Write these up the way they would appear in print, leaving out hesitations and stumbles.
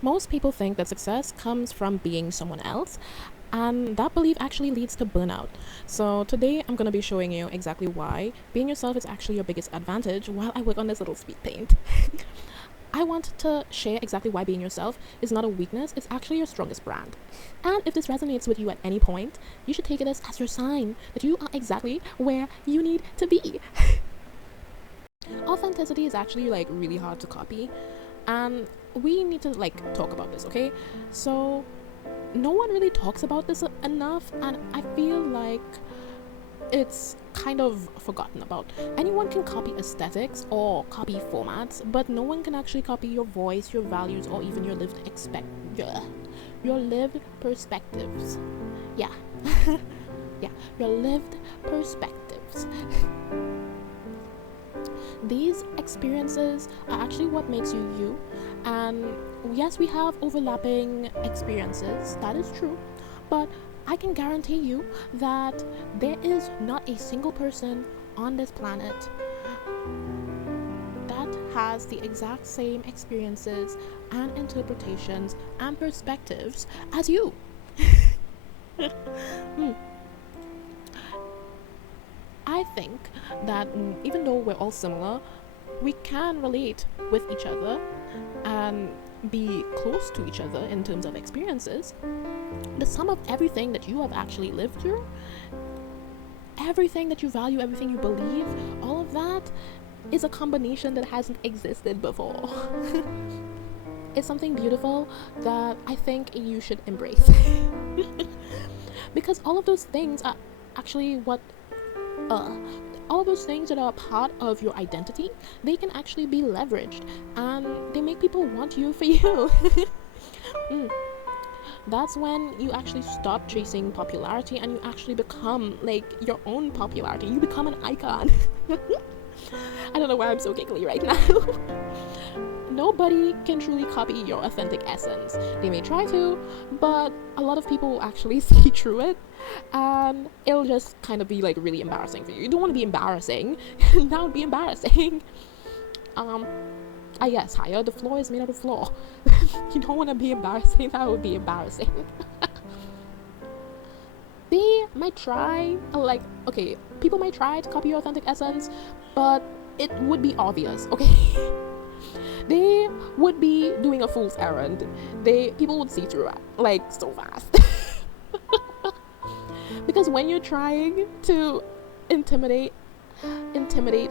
Most people think that success comes from being someone else, and that belief actually leads to burnout. So, today I'm going to be showing you exactly why being yourself is actually your biggest advantage while I work on this little speed paint. I want to share exactly why being yourself is not a weakness, it's actually your strongest brand. And if this resonates with you at any point, you should take it as your sign that you are exactly where you need to be. Authenticity is actually like really hard to copy, and we need to like talk about this, okay? So no one really talks about this enough, and I feel like it's kind of forgotten about. Anyone can copy aesthetics or copy formats, but no one can actually copy your voice, your values, or even your lived perspectives. Yeah. Yeah, your lived perspectives. These experiences are actually what makes you you. And yes, we have overlapping experiences, that is true, but I can guarantee you that there is not a single person on this planet that has the exact same experiences and interpretations and perspectives as you. Hmm. I think that even though we're all similar, we can relate with each other and be close to each other in terms of experiences. The sum of everything that you have actually lived through, everything that you value, everything you believe, all of that is a combination that hasn't existed before. It's something beautiful that I think you should embrace. Because all of those things are actually uh, all of those things that are a part of your identity, they can actually be leveraged and they make people want you for you. Mm. That's when you actually stop chasing popularity and you actually become like your own popularity. You become an icon. I don't know why I'm so giggly right now. Nobody can truly copy your authentic essence. They may try to, but a lot of people will actually see through it, and it'll just kind of be like really embarrassing for you. You don't want to be embarrassing. That would be embarrassing. Um, yes, higher. The floor is made out of floor. You don't want to be embarrassing. That would be embarrassing. They might try, like, okay, people might try to copy your authentic essence, but it would be obvious, okay? They would be doing a fool's errand. People would see through it like so fast. Because when you're trying to intimidate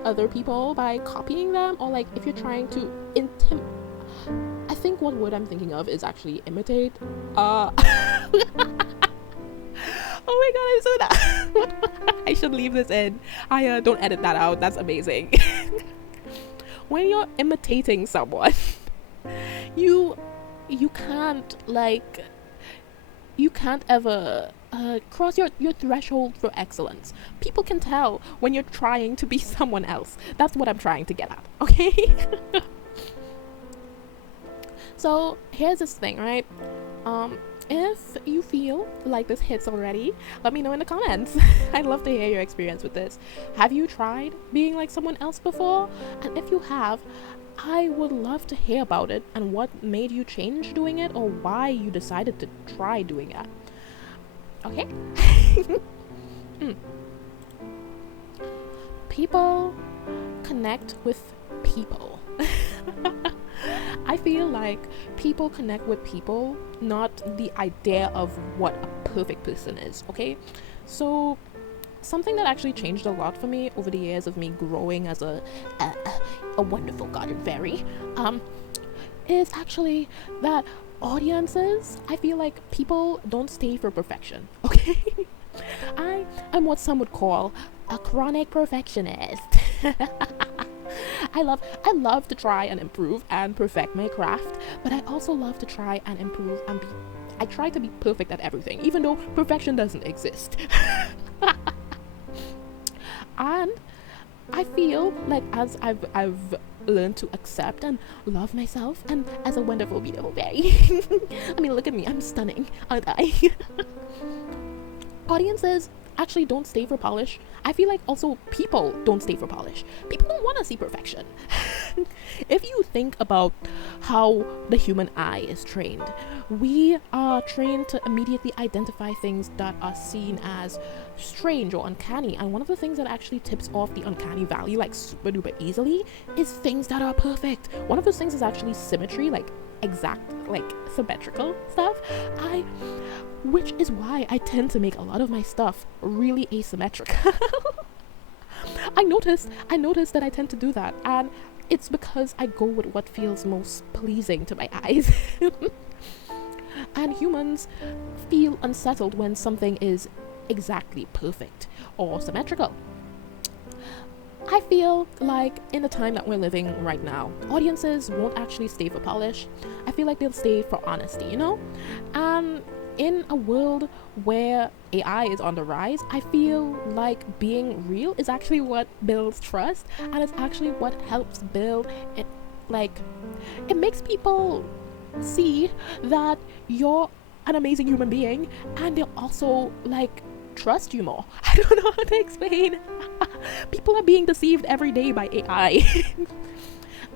other people by copying them, or like if you're trying to I think what word I'm thinking of is actually imitate. Oh my god, I'm so that. I should leave this in. I don't edit that out. That's amazing. When you're imitating someone, you you can't like you can't ever cross your threshold for excellence. People can tell when you're trying to be someone else. That's what I'm trying to get at, okay? So here's this thing, right? If you feel like this hits already, let me know in the comments. I'd love to hear your experience with this. Have you tried being like someone else before? And if you have, I would love to hear about it and what made you change doing it or why you decided to try doing it. Okay? Mm. People connect with people. I feel like people connect with people, not the idea of what a perfect person is, okay? So, something that actually changed a lot for me over the years of me growing as a wonderful garden fairy, is actually that audiences, I feel like people don't stay for perfection, okay? I am what some would call a chronic perfectionist. I love to try and improve and perfect my craft, but I also love to try and improve and be I try to be perfect at everything, even though perfection doesn't exist. And I feel like as I've learned to accept and love myself and as a wonderful, beautiful fairy. I mean, look at me, I'm stunning, aren't I? Audiences actually don't stay for polish. I feel like also people don't stay for polish. People don't want to see perfection. If you think about how the human eye is trained, we are trained to immediately identify things that are seen as strange or uncanny. And one of the things that actually tips off the uncanny valley like super duper easily is things that are perfect. One of those things is actually symmetry, like exact, like symmetrical stuff. Which is why I tend to make a lot of my stuff really asymmetrical. I noticed that I tend to do that, and it's because I go with what feels most pleasing to my eyes. And humans feel unsettled when something is exactly perfect or symmetrical. I feel like in the time that we're living right now, audiences won't actually stay for polish. I feel like they'll stay for honesty, you know? And in a world where AI is on the rise, I feel like being real is actually what builds trust, and it's actually what helps build it. Like, it makes people see that you're an amazing human being, and they'll also like trust you more. I don't know how to explain. People are being deceived every day by AI.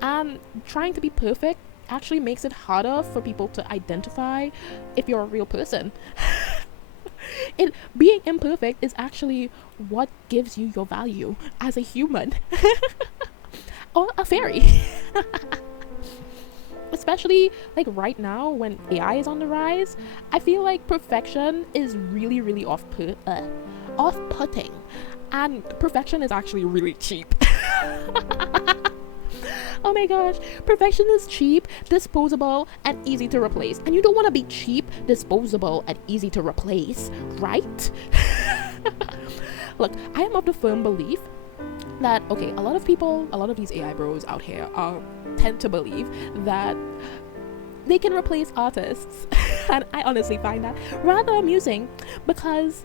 And trying to be perfect actually makes it harder for people to identify if you're a real person. Being imperfect is actually what gives you your value as a human. Or a fairy. Especially like right now when AI is on the rise, I feel like perfection is really off-putting, and perfection is actually really cheap. Oh my gosh, perfection is cheap, disposable, and easy to replace. And you don't want to be cheap, disposable, and easy to replace, right? Look, I am of the firm belief that, okay, a lot of these AI bros out here tend to believe that they can replace artists. And I honestly find that rather amusing, because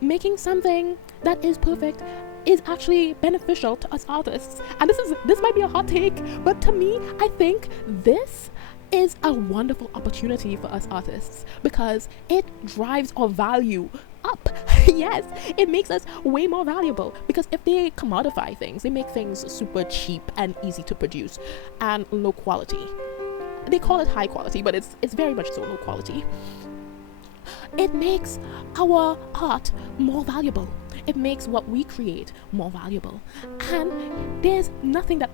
making something that is perfect is actually beneficial to us artists. And this might be a hot take, but to me, I think this is a wonderful opportunity for us artists, because it drives our value up. Yes, it makes us way more valuable, because if they commodify things, they make things super cheap and easy to produce and low quality. They call it high quality, but it's very much so low quality. It makes our art more valuable. It makes what we create more valuable. And there's nothing that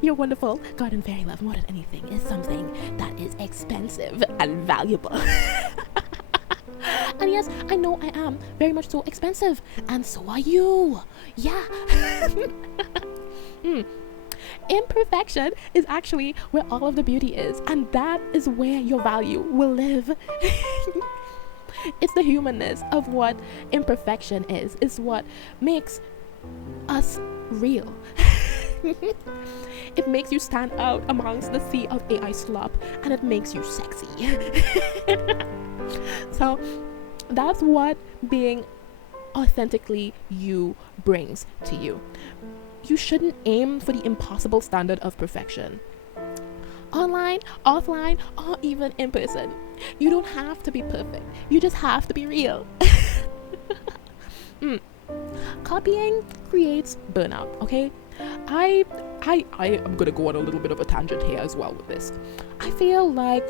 your wonderful garden fairy love more than anything is something that is expensive and valuable. And yes, I know I am very much so expensive, and so are you. Yeah. Imperfection is actually where all of the beauty is, and that is where your value will live. It's the humanness of what imperfection is. It's what makes us real. It makes you stand out amongst the sea of AI slop, and it makes you sexy. So that's what being authentically you brings to you. You shouldn't aim for the impossible standard of perfection. Online, offline, or even in person. You don't have to be perfect. You just have to be real. Copying creates burnout, okay? I am gonna go on a little bit of a tangent here as well with this. I feel like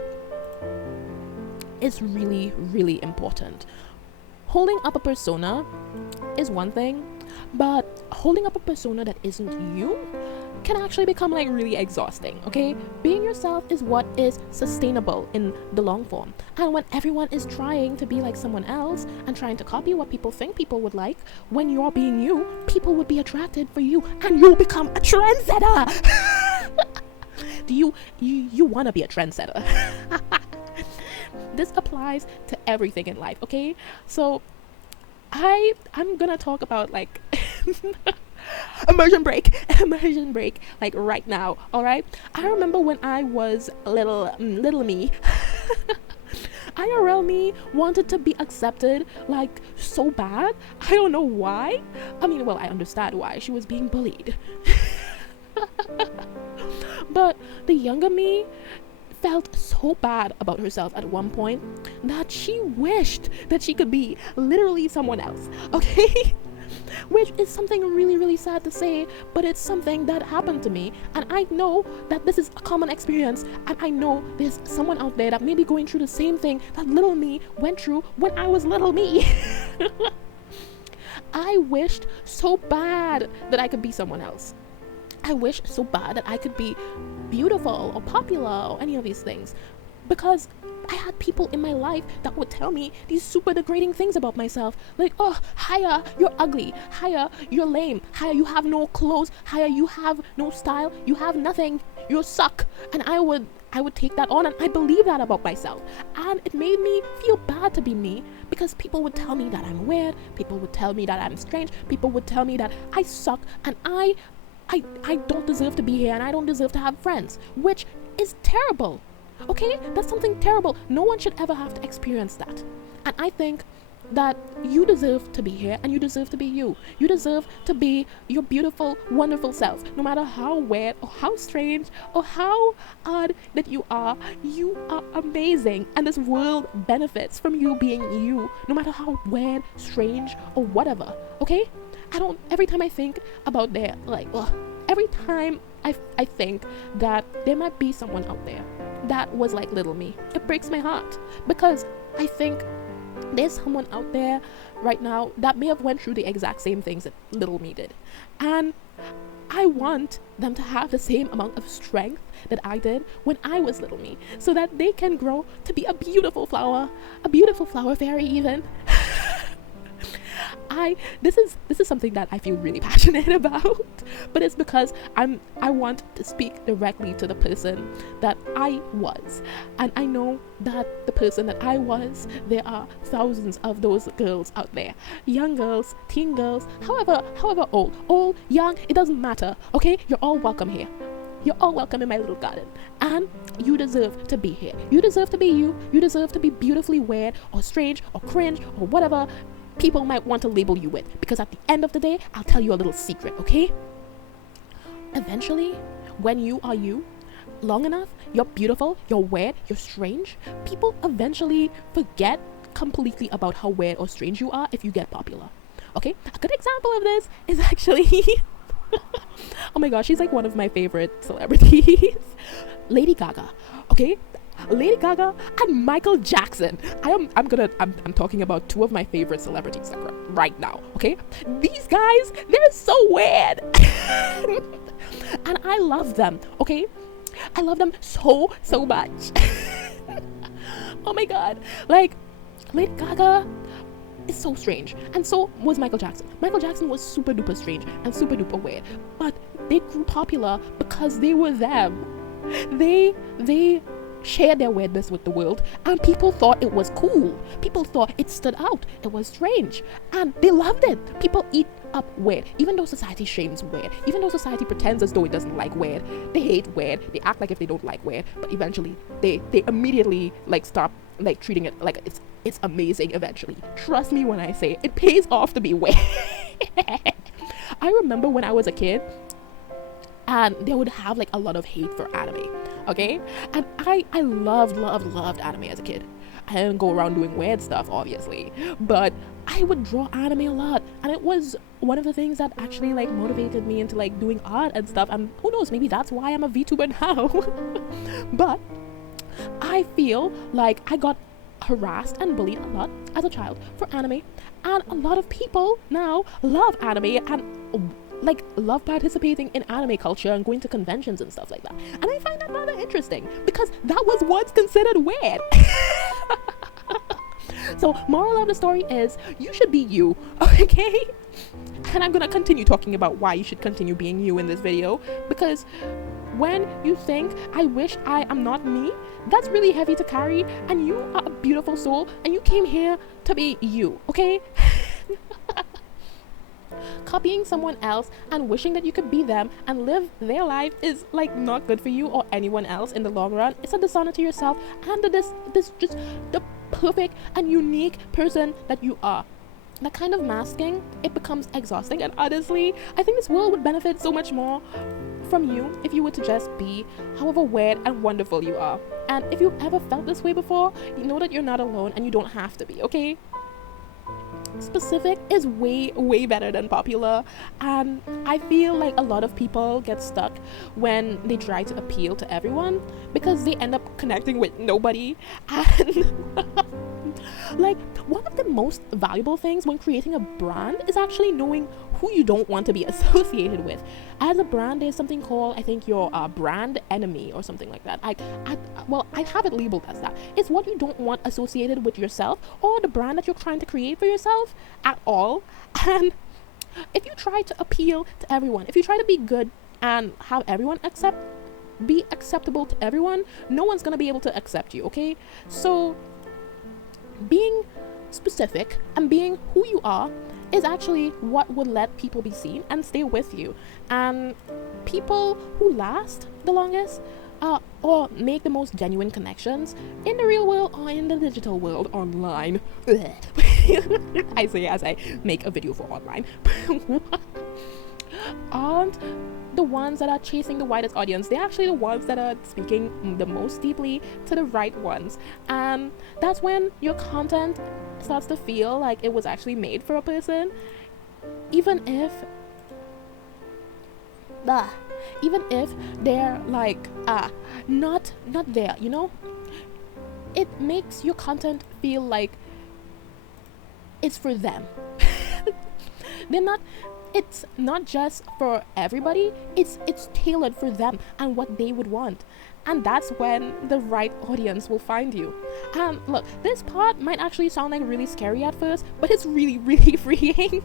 it's really important. Holding up a persona is one thing, but holding up a persona that isn't you can actually become like really exhausting, okay? Being yourself is what is sustainable in the long form. And when everyone is trying to be like someone else and trying to copy what people think people would like, when you're being you, people would be attracted for you, and you'll become a trendsetter. Do you want to be a trendsetter? This applies to everything in life, okay? So I'm gonna talk about like immersion break, like right now, all right? I remember when I was little me. IRL me wanted to be accepted like so bad. I don't know why. I mean, well, I understand why. She was being bullied. But the younger me felt so bad about herself at one point that she wished that she could be literally someone else, okay? Which is something really, really sad to say, but it's something that happened to me. And I know that this is a common experience. And I know there's someone out there that may be going through the same thing that little me went through when I was little me. I wished so bad that I could be someone else. I wish so bad that I could be beautiful or popular or any of these things, because I had people in my life that would tell me these super degrading things about myself, like, oh, Haya, you're ugly, Haya, you're lame, Haya, you have no clothes, Haya, you have no style, you have nothing, you suck. And I would take that on, and I believe that about myself, and it made me feel bad to be me, because people would tell me that I'm weird, people would tell me that I'm strange, people would tell me that I suck, and I don't deserve to be here, and I don't deserve to have friends, which is terrible. Okay, that's something terrible. No one should ever have to experience that. And I think that you deserve to be here, and you deserve to be you. You deserve to be your beautiful, wonderful self. No matter how weird or how strange or how odd that you are amazing. And this world benefits from you being you, no matter how weird, strange, or whatever. Okay? Every time I think about that, every time I think that there might be someone out there that was like little me, it breaks my heart, because I think there's someone out there right now that may have went through the exact same things that little me did, and I want them to have the same amount of strength that I did when I was little me, so that they can grow to be a beautiful flower fairy even. This is something that I feel really passionate about, but it's because I want to speak directly to the person that I was, and I know that the person that I was, there are thousands of those girls out there, young girls, teen girls, however old, young, it doesn't matter. Okay, you're all welcome here. You're all welcome in my little garden, and you deserve to be here. You deserve to be you. You deserve to be beautifully weird or strange or cringe or whatever people might want to label you with, because at the end of the day, I'll tell you a little secret, okay? Eventually, when you are you long enough, you're beautiful, you're weird, you're strange, people eventually forget completely about how weird or strange you are if you get popular. Okay? A good example of this is actually oh my gosh, she's like one of my favorite celebrities. Lady Gaga. Okay? Lady Gaga and Michael Jackson. I'm talking about two of my favorite celebrities right now, okay? These guys, they're so weird. And I love them, okay? I love them so much. Oh my god. Like, Lady Gaga is so strange, and so was Michael Jackson. Michael Jackson was super duper strange and super duper weird, but they grew popular because they were them. They shared their weirdness with the world, and people thought it was cool. People thought it stood out. It was strange, and they loved it. People eat up weird, even though society shames weird, even though society pretends as though it doesn't like weird. They hate weird. They act like if they don't like weird, but eventually they immediately stop treating it like it's amazing. Eventually, trust me when I say it pays off to be weird. I remember when I was a kid, and they would have a lot of hate for anime, okay? And I loved anime as a kid. I didn't go around doing weird stuff, obviously, but I would draw anime a lot, and it was one of the things that actually motivated me into doing art and stuff, and who knows, maybe that's why I'm a VTuber now. But I feel like I got harassed and bullied a lot as a child for anime, and a lot of people now love anime and love participating in anime culture and going to conventions and stuff like that. And I find that rather interesting, because that was once considered weird. So moral of the story is, you should be you, okay? And I'm gonna continue talking about why you should continue being you in this video, because when you think, I wish I am not me, that's really heavy to carry, and you are a beautiful soul, and you came here to be you, okay? Copying someone else and wishing that you could be them and live their life is not good for you or anyone else in the long run. It's a dishonor to yourself and this just the perfect and unique person that you are. That kind of masking, it becomes exhausting, and honestly, I think this world would benefit so much more from you if you were to just be however weird and wonderful you are. And if you've ever felt this way before, you know that you're not alone and you don't have to be, okay? Specific is way better than popular, and I feel like a lot of people get stuck when they try to appeal to everyone because they end up connecting with nobody. And like, one of the most valuable things when creating a brand is actually knowing who you don't want to be associated with. As a brand, there's something called, I think, your brand enemy or something like that. I have it labeled as that. It's what you don't want associated with yourself or the brand that you're trying to create for yourself at all. And if you try to appeal to everyone, if you try to be good and have everyone be acceptable to everyone, no one's gonna be able to accept you, okay? So being specific and being who you are is actually what would let people be seen and stay with you. And people who last the longest or make the most genuine connections in the real world or in the digital world online. I say as I make a video for online. Aren't the ones that are chasing the widest audience. They're actually the ones that are speaking the most deeply to the right ones. And that's when your content starts to feel like it was actually made for a person, even if they're like not there, you know. It makes your content feel like it's for them. It's not just for everybody, it's tailored for them and what they would want. And that's when the right audience will find you. And look, this part might actually sound like really scary at first, but it's really freeing.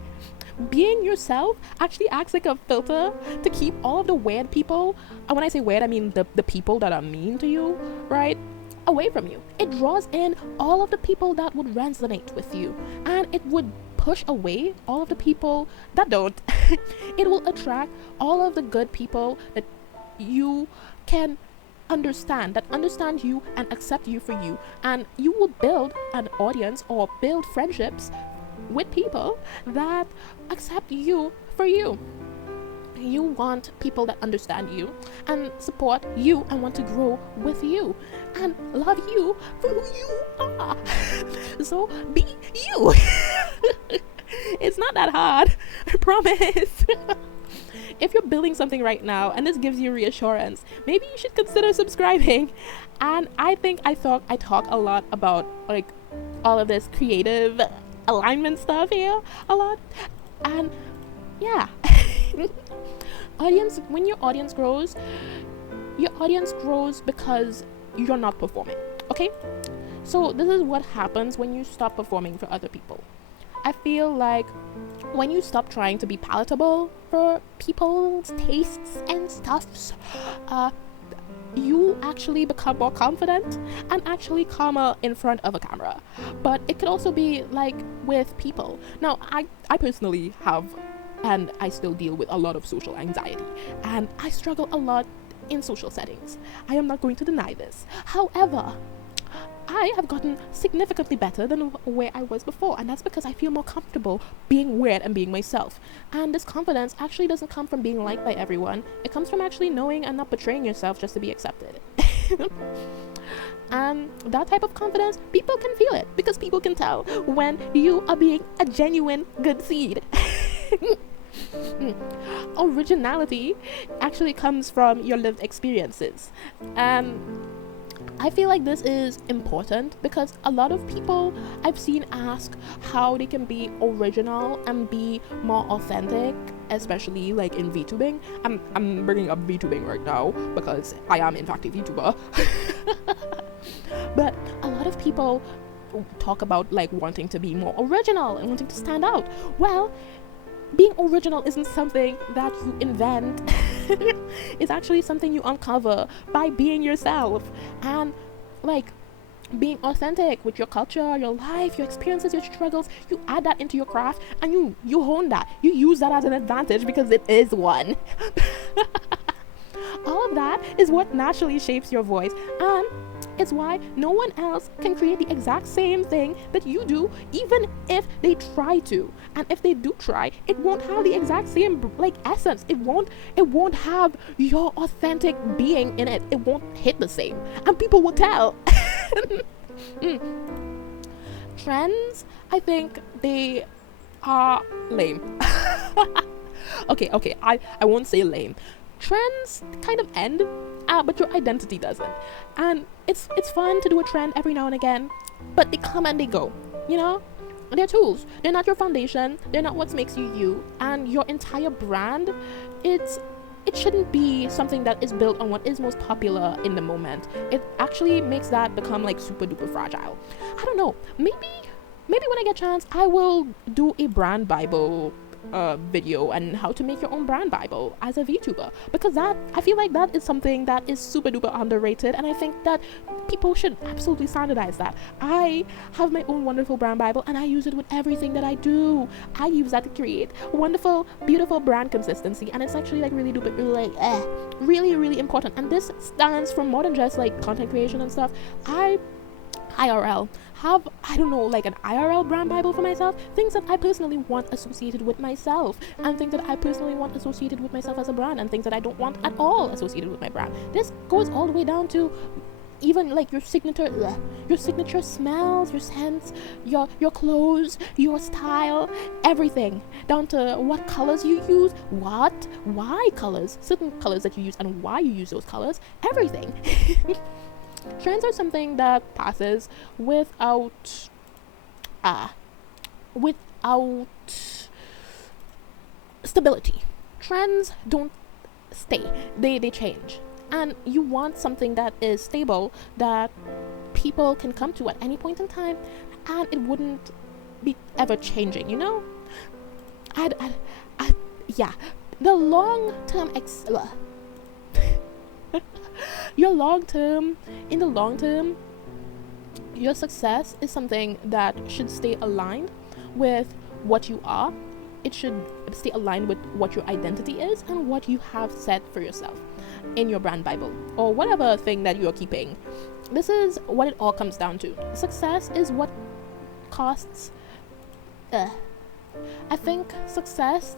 Being yourself actually acts like a filter to keep all of the weird people, and when I say weird, I mean the people that are mean to you, right, away from you. It draws in all of the people that would resonate with you, and it would push away all of the people that don't. It will attract all of the good people that you can understand you and accept you for you, and you will build an audience or build friendships with people that accept you for you. You want people that understand you and support you and want to grow with you and love you for who you are. So be you. It's not that hard, I promise. If you're building something right now and this gives you reassurance, maybe you should consider subscribing. And I think I talk a lot about like all of this creative alignment stuff here a lot. And yeah. When your audience grows because you're not performing, okay? So this is what happens when you stop performing for other people. I feel like when you stop trying to be palatable for people's tastes and stuffs, you actually become more confident and actually calmer in front of a camera. But it could also be like with people. Now, I personally have, and I still deal with a lot of social anxiety, and I struggle a lot in social settings. I am not going to deny this. However, I have gotten significantly better than where I was before, and that's because I feel more comfortable being weird and being myself. And this confidence actually doesn't come from being liked by everyone. It comes from actually knowing and not betraying yourself just to be accepted. And that type of confidence, people can feel it because people can tell when you are being a genuine good seed. Originality actually comes from your lived experiences, and I feel like this is important because a lot of people I've seen ask how they can be original and be more authentic, especially like in VTubing. I'm bringing up VTubing right now because I am in fact a VTuber. But a lot of people talk about like wanting to be more original and wanting to stand out. Well, being original isn't something that you invent. It's actually something you uncover by being yourself and like being authentic with your culture, your life, your experiences, your struggles. You add that into your craft and you hone that. You use that as an advantage because it is one. All of that is what naturally shapes your voice. And It's why no one else can create the exact same thing that you do, even if they try to. And if they do try, it won't have the exact same like essence. It won't have your authentic being in it. It won't hit the same, and people will tell. Trends, I think they are lame. Okay, I won't say lame. Trends kind of end, but your identity doesn't. And it's fun to do a trend every now and again, but they come and they go, you know? They're tools. They're not your foundation. They're not what makes you you. And your entire brand, it shouldn't be something that is built on what is most popular in the moment. It actually makes that become like super duper fragile. I don't know. Maybe when I get a chance, I will do a brand Bible video and how to make your own brand Bible as a VTuber, because that, I feel like that is something that is super duper underrated, and I think that people should absolutely standardize that. I have my own wonderful brand Bible and I use it with everything that I do. I use that to create wonderful, beautiful brand consistency, and it's actually like really duper like really important. And this stands for more than just like content creation and stuff. I have, I don't know, like an IRL brand Bible for myself, things that I personally want associated with myself, and things that I personally want associated with myself as a brand, and things that I don't want at all associated with my brand. This goes all the way down to even like your signature smells, your scents, your clothes, your style, everything, down to what colors you use, why colors, certain colors that you use and why you use those colors, everything. Trends are something that passes without stability. Trends don't stay. They change. And you want something that is stable, that people can come to at any point in time, and it wouldn't be ever changing, you know? Yeah. The long-term in the long term, your success is something that should stay aligned with what you are. It should stay aligned with what your identity is and what you have set for yourself in your brand Bible or whatever thing that you're keeping. This is what it all comes down to. Success is what costs. I think success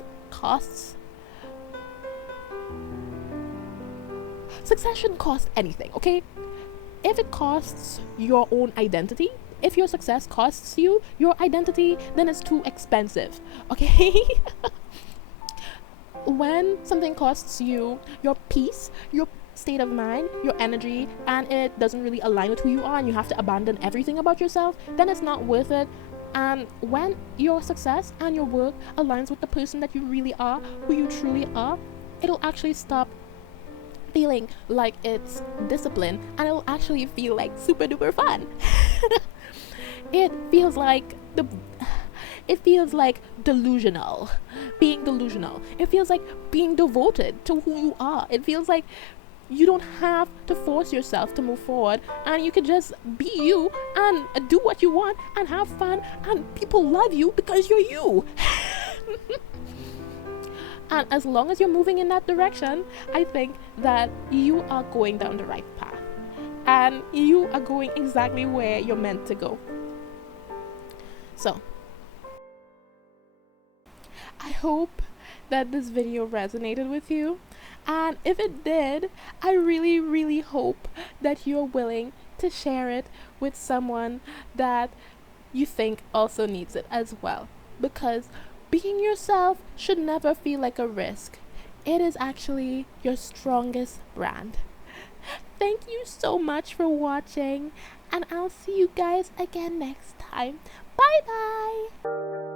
shouldn't cost anything, okay? If it costs your own identity, if your success costs you your identity, then it's too expensive, okay? When something costs you your peace, your state of mind, your energy, and it doesn't really align with who you are and you have to abandon everything about yourself, then it's not worth it. And when your success and your work aligns with the person that you really are, who you truly are, it'll actually stop feeling like it's discipline, and it'll actually feel like super duper fun. It feels like delusional, being delusional. It feels like being devoted to who you are. It feels like you don't have to force yourself to move forward, and you can just be you and do what you want and have fun, and people love you because you're you. And as long as you're moving in that direction, I think that you are going down the right path. And you are going exactly where you're meant to go. So, I hope that this video resonated with you. And if it did, I really, really hope that you're willing to share it with someone that you think also needs it as well. Because being yourself should never feel like a risk. It is actually your strongest brand. Thank you so much for watching, and I'll see you guys again next time. Bye bye!